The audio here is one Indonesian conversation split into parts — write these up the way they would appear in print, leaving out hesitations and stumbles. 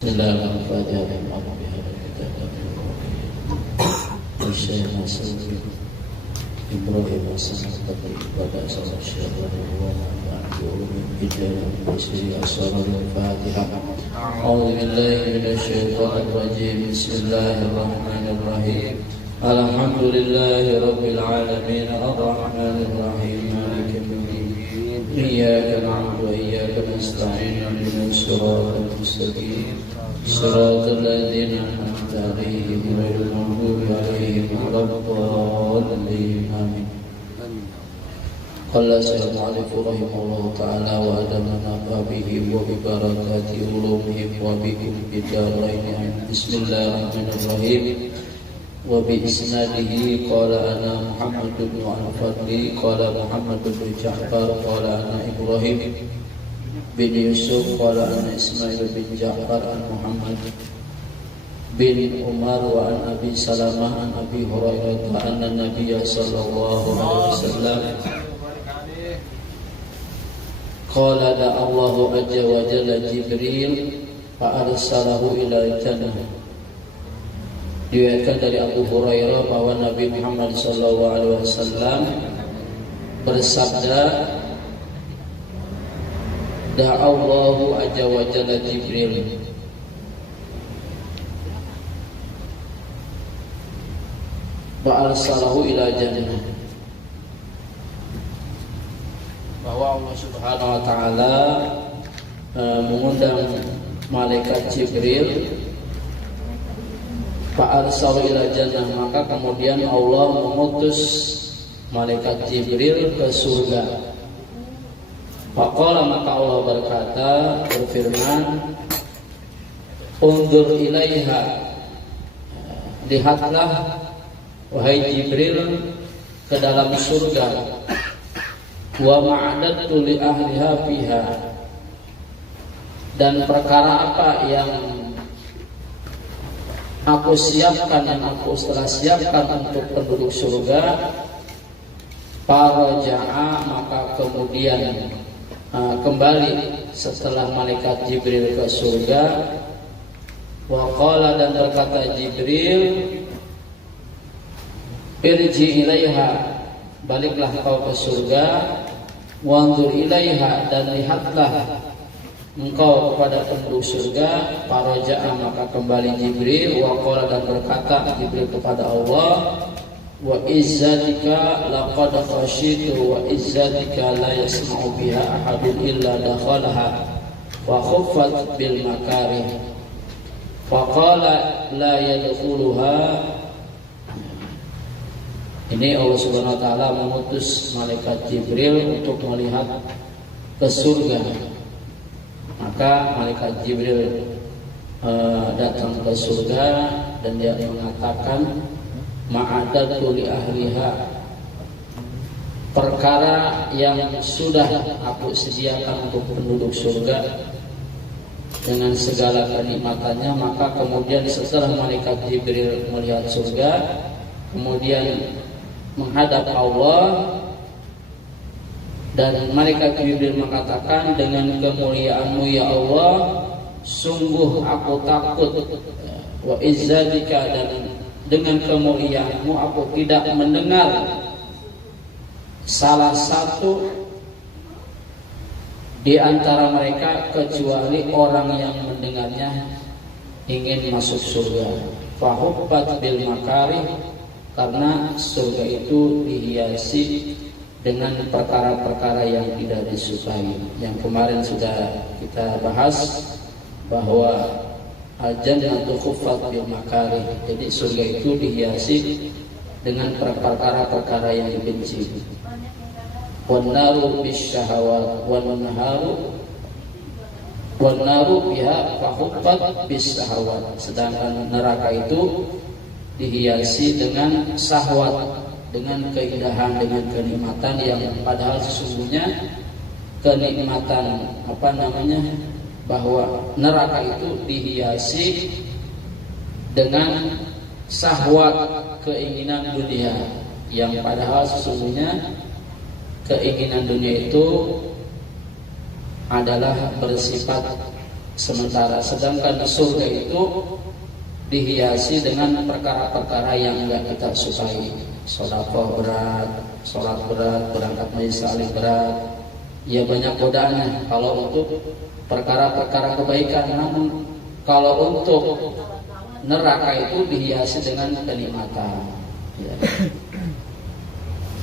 Ibrahim as-Sanabi pada salat syahwat wa ma'ul bidayah bisri asrarul Fatihah. A'udzu billahi minasy syaithanir rajim. Bismillahir rahmanir rahim. Alhamdulillahi rabbil alamin arrahmanir rahim maliki yaumiddin. Iyyaka na'budu wa iyyaka nasta'in ihdinas siratal mustaqim. Shiratal ladzina an'amta 'alaihim ghairil maghdubi 'alaihim waladdallin. Amin. Qala Sayyidul rahimahullah ta'ala wa adamana bihi wa bi barakati ulumihim wa bikum bidarain. Bismillahirrahmanirrahim. Wa bi isnadihi qala ana Muhammad bin al-Fadli qala Muhammad bin Ja'far qala ana Ibrahim bin Yusuf qala an Ismail bin Ja'far an Muhammad bin Umar wa an Abi Salamah an Abi Hurairah anna Nabiyya sallallahu alaihi wasallam qala da Allahu azza wa jalla Jibril fa arsalahu ila jannah. Diriwayatkan dari Abu Hurairah bahwa Nabi Muhammad sallallahu alaihi wasallam bersabda, da Allahu azza wa jalla Jibril wa arsalahu ila jannah, bahwa Allah Subhanahu wa taala mengundang malaikat Jibril fa arsalahu ila jannah, maka kemudian Allah mengutus malaikat Jibril ke surga. Faqala, maka Allah berkata, berfirman, undur ilaiha, lihatlah wahai Jibril ke dalam surga, wa ma'adatu li ahliha fiha, dan perkara apa yang aku siapkan, yang aku telah siapkan untuk penduduk surga. Faraja'a, maka kemudian kembali setelah malaikat Jibril ke surga. Wa qala, dan berkata Jibril, irji ilaiha, baliklah kau ke surga. Wanzur ilaiha, dan lihatlah engkau kepada penduduk surga. Faraja'a, maka kembali Jibril. Wa qala, dan berkata Jibril kepada Allah, wa izzatika laqad khashitu wa izzatika la yasma'u biha ahadun illa dakhalaha wa khuffat bil makarih. Faqala la yadkhuluha. Ini Allah Subhanahu wa taala mengutus malaikat Jibril untuk melihat ke surga. Maka malaikat Jibril datang ke surga dan dia mengatakan, ma'adatu li ahliha, perkara yang sudah aku sediakan untuk penduduk surga dengan segala kenikmatannya. Maka kemudian setelah malaikat Jibril melihat surga, kemudian menghadap Allah, dan malaikat Jibril mengatakan, dengan kemuliaan-Mu ya Allah, sungguh aku takut, wa izzatika, dan dengan kemuliaan-Mu aku tidak mendengar salah satu di antara mereka kecuali orang yang mendengarnya ingin masuk surga. Fahubbat bil makarih, karena surga itu dihiasi dengan perkara-perkara yang tidak disukai. Yang kemarin sudah kita bahas bahwa al-jannatu khuffat bil makarih, jadi surga itu dihiasi dengan perkara-perkara yang dibenci. Wan naru bisyahawat wan naru biha fakhuffat bisyahawat, sedangkan neraka itu dihiasi dengan syahwat, dengan keindahan, dengan kenikmatan yang padahal sesungguhnya kenikmatan bahwa neraka itu dihiasi dengan syahwat, keinginan dunia, yang padahal sesungguhnya keinginan dunia itu adalah bersifat Sedangkan surga itu dihiasi dengan perkara-perkara yang enggak kita sukai. Sedekah berat, sholat berat, berangkat majelis taklim berat. Ya banyak godaannya kalau untuk perkara-perkara kebaikan. Namun kalau untuk neraka itu dihiasi dengan kenikmatan. Ya.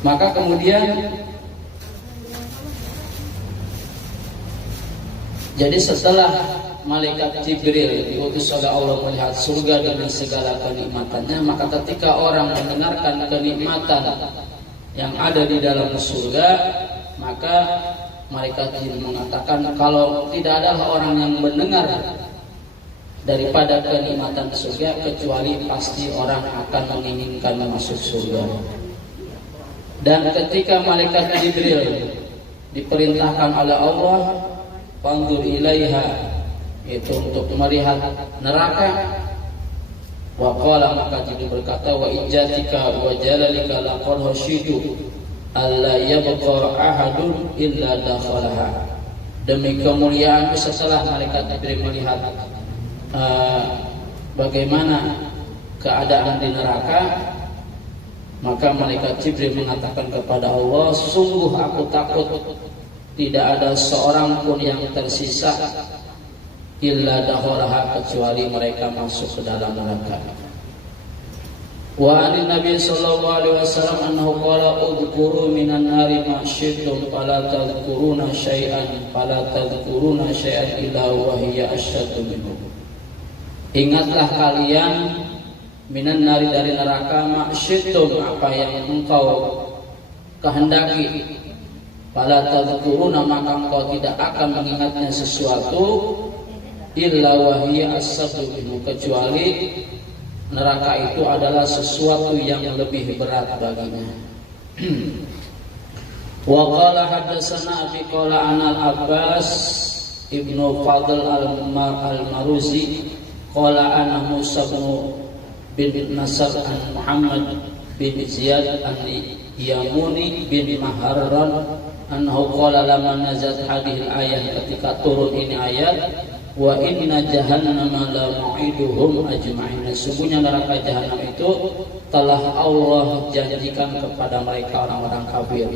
Maka kemudian jadi setelah malaikat Jibril diutus oleh Allah melihat surga dengan segala kenikmatannya, maka ketika orang mendengarkan kenikmatan yang ada di dalam surga, maka malaikat Jibril mengatakan kalau tidak ada orang yang mendengar daripada kenikmatan surga kecuali pasti orang akan menginginkan masuk surga. Dan ketika malaikat Jibril diperintahkan oleh Allah pandur ilaiha, itu untuk melihat neraka, wa qala, maka Jibril berkata wa ijjatika wa jalalika laqad hasyidu alla yabqa ahadun illa dakhalaha. Demi kemuliaan setelah malaikat Jibril melihat bagaimana keadaan di neraka, maka malaikat Jibril mengatakan kepada Allah, sungguh aku takut tidak ada seorang pun yang tersisa illa dakhalaha, kecuali mereka masuk ke dalam neraka. Wa anin Nabi sallallahu alaihi wasallam annahu qala udhkuru minan nari ma syi'tum fala tadhkuruna syai'an illa wa hiya asyaddu minhu. Ingatlah kalian minan nari, dari neraka, ma syi'tum, apa yang engkau kehendaki, fala tadhkuruna, maka engkau tidak akan mengingatnya sesuatu illa wahiyya as-sabdu minhu, kecuali neraka itu adalah sesuatu yang lebih berat baginya. Wa qala hadatsana abi qala anal Abbas ibnu Fadl al-Maruzi qala ana Musa bin Nasr an Muhammad bin Ziyad an Yamuni bin Maharran annahu qala lamma nazat hadhil ayat, ketika turun ini ayat, wa inna jahannama la mu'iduhum ajma'in, sesungguhnya neraka jahanam itu telah Allah janjikan kepada mereka orang-orang kafir.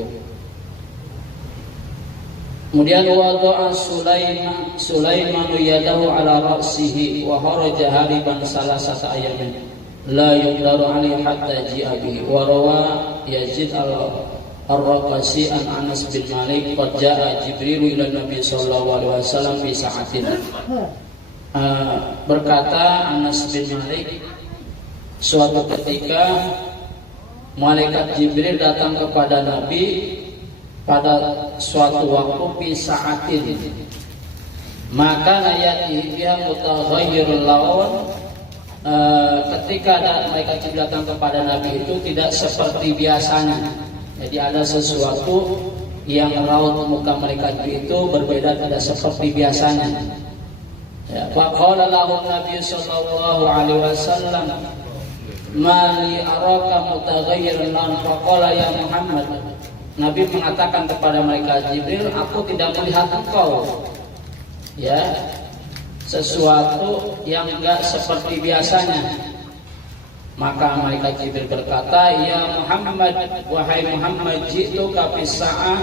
Kemudian wada'a Sulaiman yadahu ala ra'sihi wa kharaja hariban salasata ayamin la yuqdaru alaihi hatta ji'a bihi. Wa rawa Yazid Ar-Raqasi an Anas bin Malik qad jaa Jibril ila Nabi sallallahu alaihi wasallam fi sa'atin. Berkata Anas bin Malik, suatu ketika malaikat Jibril datang kepada Nabi pada suatu waktu fi sa'atin, maka ayat dia mutaghayyirul lawan. Ketika malaikat Jibril datang kepada Nabi itu tidak seperti biasanya. Jadi ada sesuatu yang raut muka malaikat itu berbeda, tidak seperti biasanya. Ya, faqala lahu Nabi sallallahu alaihi wasallam, "Ma li araka mutaghayyiran lan?" Faqala ya Muhammad. Nabi mengatakan kepada malaikat Jibril, aku tidak melihat engkau, ya, sesuatu yang enggak seperti biasanya. Maka malaikat Jibril berkata, ya Muhammad, wahai Muhammad, ji'tuka fis sa'ah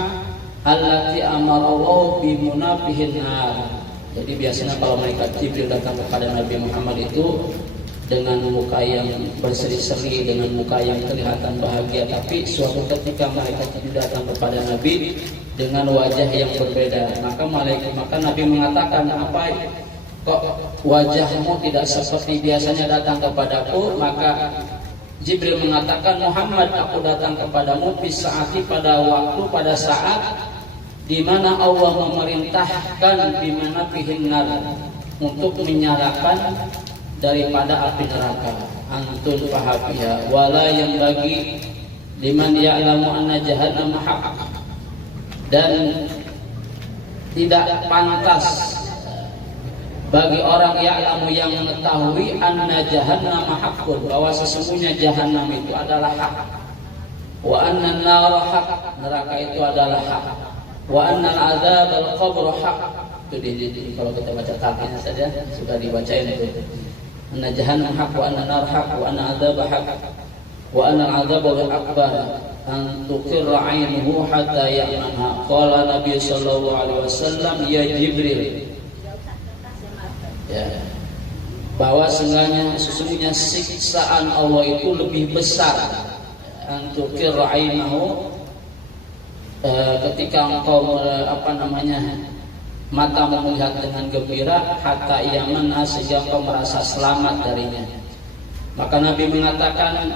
allati amara Allah bi munafihin nar. Jadi biasanya kalau malaikat Jibril datang kepada Nabi Muhammad itu dengan muka yang berseri-seri, dengan muka yang kelihatan bahagia. Tapi suatu ketika malaikat Jibril datang kepada Nabi dengan wajah yang berbeda. Maka Nabi mengatakan, apa kok wajahmu tidak seperti biasanya datang kepadaku? Maka Jibril mengatakan, Muhammad, aku datang kepadamu bisaati, pada waktu, pada saat di mana Allah memerintahkan di mana fihinnar, untuk menyalakan daripada api neraka. Antun fahabiha wala yang bagi liman ya'lamu anna jahannam haq, dan tidak pantas bagi orang ya'lamu yang mengetahui anna jahannam haqqun, bahwa sesungguhnya jahannam itu adalah hak, wa anna an-nar haq, neraka itu adalah hak, wa anna al-'adzab al-qabr haq, Itu kalau kita baca talqinnya saja sudah dibacain itu. Anna jahannam haq wa anna nar haq wa anna adzab haq wa anna al-'adzaba akbar an tuqirra 'ainuhu hatta ya'manha. Qala Nabi sallallahu alaihi wasallam ya Jibril. Ya. Bahwa sesungguhnya siksaan Allah itu lebih besar an tuqirra 'ainahu ketika engkau mata melihat dengan gembira hatta yamanha sehingga engkau merasa selamat darinya. Maka Nabi mengatakan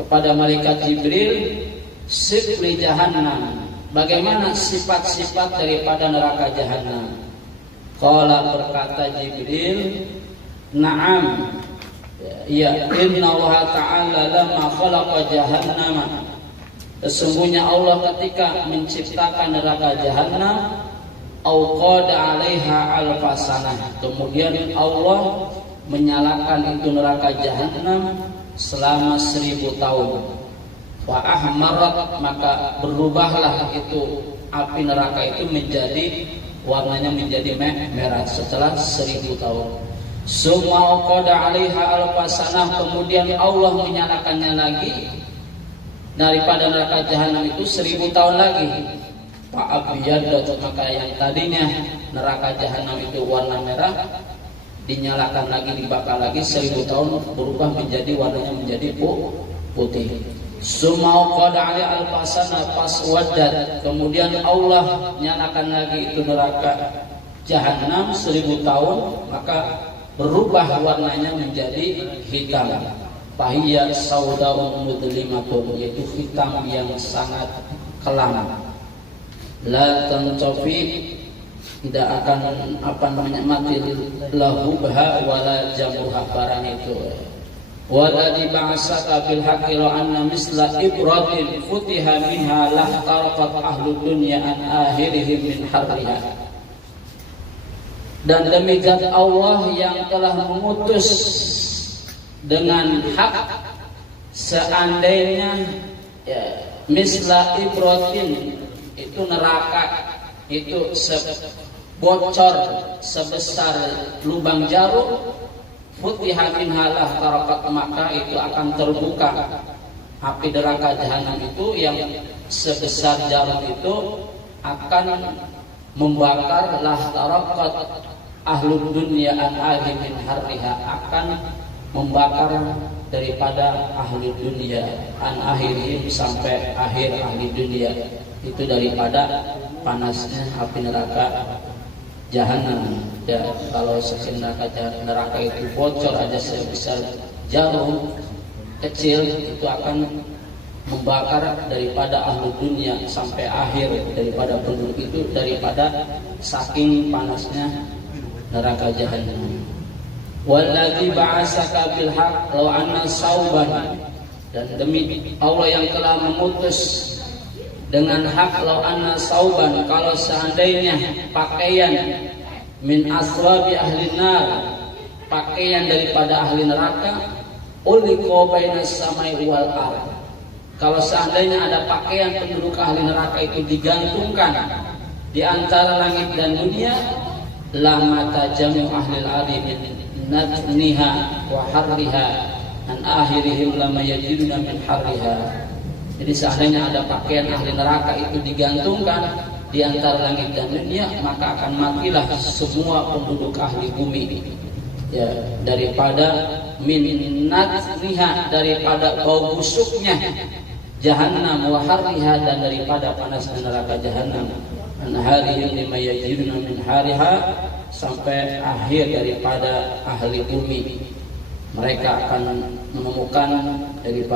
kepada malaikat Jibril, sifli jahannam, bagaimana sifat-sifat daripada neraka jahannam? Qala, berkata Jibril, na'am, ya, inna Allah ta'ala lama khalaqa jahannama, sesungguhnya Allah ketika menciptakan neraka jahannam, auqada 'alaiha alfasanah, kemudian Allah menyalakan itu neraka jahannam selama 1000 tahun. Wa ahmarat, maka berubahlah itu api neraka itu menjadi warnanya menjadi merah setelah 1000 tahun. Summa auqada 'alaiha alfasanah, kemudian Allah menyalakannya lagi daripada neraka jahannam itu 1000 tahun lagi. Fa'abiyadat, maka yang tadinya neraka jahanam itu warna merah dinyalakan lagi, dibakar lagi 1000 tahun, berubah menjadi warnanya menjadi putih. Sumau qada 'alaiha al-fasana faswadat, kemudian Allah nyalakan lagi itu neraka jahanam 1000 tahun, maka berubah warnanya menjadi hitam. Fahiya saudaun mudlimatun, yaitu hitam yang sangat kelam. La tantafi, tidak akan mati lahubha wala jamuha, barang itu. Walladzi ba'asaka bil haqqi la anna misla ibratin futiha minha la tarqat ahlu dunya an akhirihim min harriha. Dan demi zat Allah yang telah mengutus dengan hak, seandainya misla ibratin, itu neraka itu bocor sebesar lubang jarum, futiha minha lah tarakat, maka itu akan terbuka api neraka jahanam itu yang sebesar jarum itu akan membakar lah tarakat ahlul dunya an min harriha, akan membakar daripada ahli dunia an akhirihim, sampai akhir ahli dunia itu daripada panasnya api neraka jahanam. Ya, kalau neraka itu bocor aja sebesar jarum kecil, itu akan membakar daripada ahli dunia sampai akhir daripada penduduk itu, daripada saking panasnya neraka jahanam. Walladzi ba'asaka bil haqq law anna sauban, dan demi Allah yang telah mengutus dengan hak, law anna sauban, kalau seandainya pakaian min aswabi ahli nar, pakaian daripada ahli neraka, uliqa bainas samai wal ardh, kalau seandainya ada pakaian penduduk ahli neraka itu digantungkan di antara langit dan dunia, lama tajamu ahli al-ardi min natniha wa harriha an akhirihim lama yajiduna min harriha. Jadi seandainya ada pakaian ahli neraka itu digantungkan di antara langit dan dunia, maka akan matilah semua penduduk ahli bumi. Ya, daripada min natniha, daripada bau busuknya jahannam, wa harriha, dan daripada panasnya neraka jahannam, an harihim lima yajiduna min hariha, sampai akhir daripada ahli bumi, mereka akan menemukan daripada